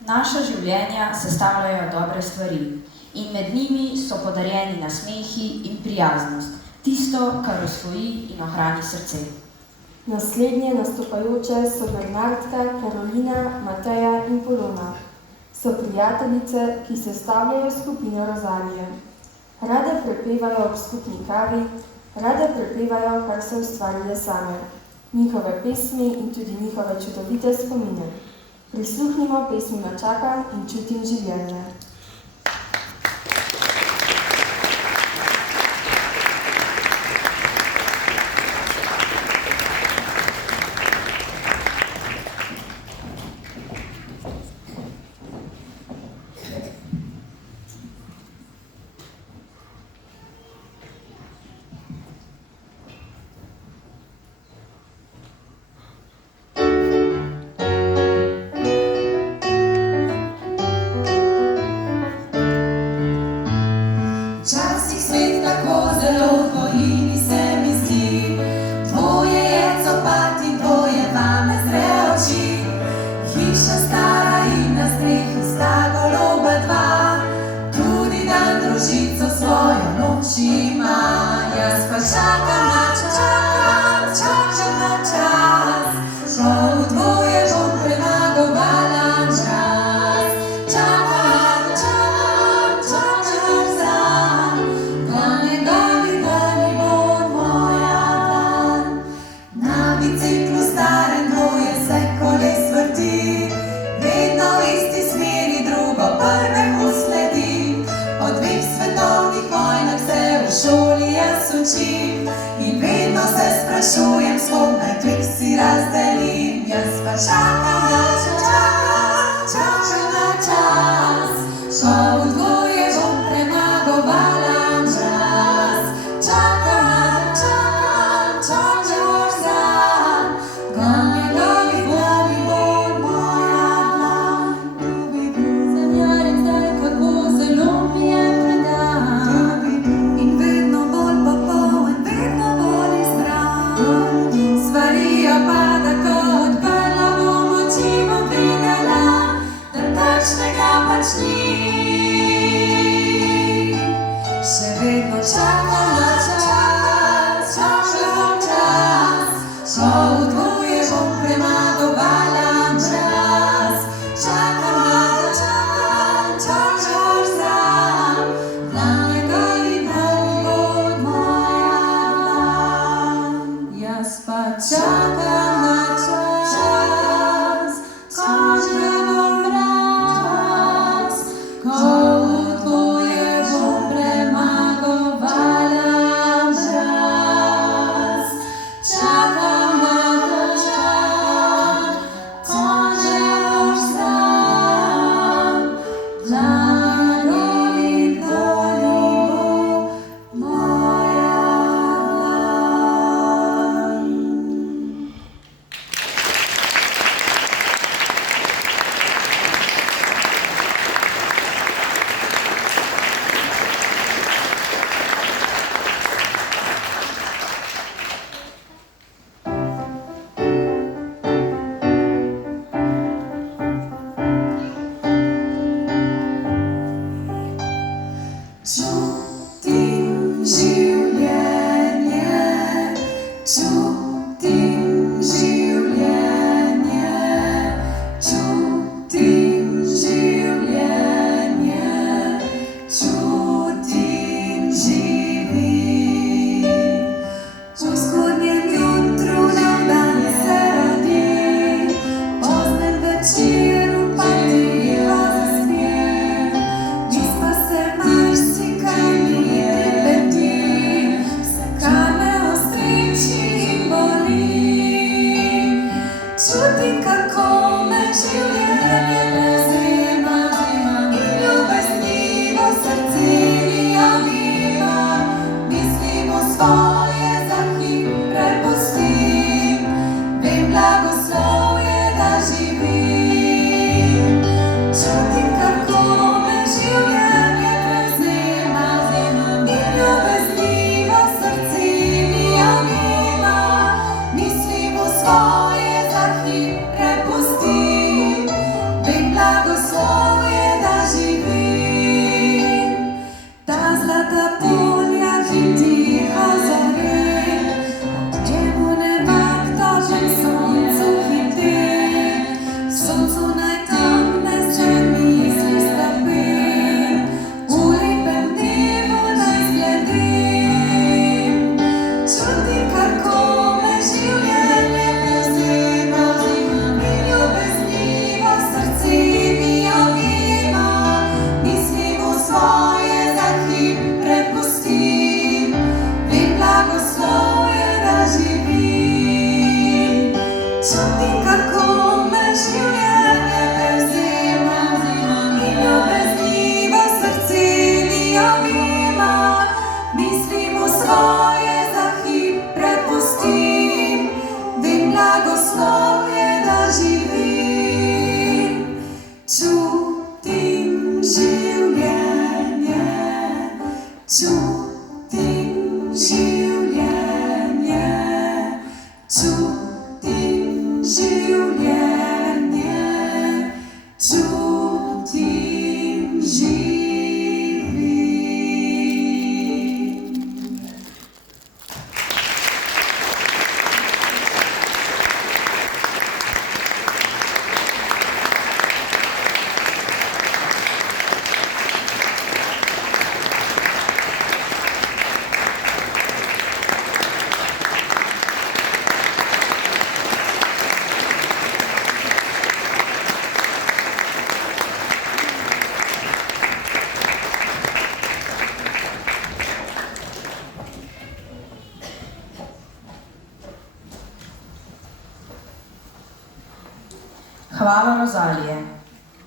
Naša življenja sestavljajo dobre stvari in med njimi so podarjeni nasmehi in prijaznost, tisto, kar osvoji in ohrani srce. Naslednje nastopajoče so Bernardka, Karolina, Mateja in Polona. So prijateljice, ki sestavljajo skupino Rozalije. Rade prepevajo ob skupni kavi, rade prepevajo, kar so ustvarile same. Njihove pesmi in tudi njihove čudovite spomine. Prisluhnimo pesmima Čakam in čutim življenje. Včasih svet tako zelo v dvojini se mi zdi, dvoje je copat in dvoje vame zre oči. Hiša stara in na strehi sta goloba dva, tudi dan družico svojo noč ima. Jaz pa čakam na čas, čakam na čas, ko v dvoje bom premagovala čas. Čakam, čakam, čakam zanj, da njegovi dani bo moja dan. Na biciklu starem dvoje se koles vrti, vedno v isti smeri, drugo prvemu sledi. Po dveh svetovnih vojnah se v šoli jaz učim in vedno se sprašujem, s kom naj dvig si razdelim. Jaz pa čakam na čas, čakam na čas, ko v dvoje bom premagovala čas. Čakam, čakam, čakam zanj, ko njegovi dlani bo moja dlan. Sanjarim zdaj, kako zelo mi je predan in vedno bolj popoln, vedno bolj izbran. Svarijo pa, da ko odprla bom oči, bom videla, da takšnega pač ni. Še vedno čakam na čas, čakam čas, ko v dvoje bom premagovala čas. Čakam na čas, čakam zanj, da njegovi dani bo moja dlan. Jaz pa čakam na čas, ko že bo mraz, ko v dvoje bom premagovala mraz. Čakam na čas, ko že boš sam, da njegovi dani bo moja dlan. Čutim življenje, čutim življenje, čutim življenje, čutim živim. V zgodnjem jutru nam dan se rodi, poznem večeru pa tiho zaspi. Nis pa se marsikaj mi pripeti, vse kar me ostriči in boli. Čutim, kako me življenje prevzema in ljubeznivo srce mi obima. Mislimo svoje za hip prepustim, vem blagoslovje, da živim. Čutim, kako me življenje prevzema in ljubeznivo srce mi obima. Mislimo svoje za hip prepustim, vem blagoslovje, Hvala, Rozalije.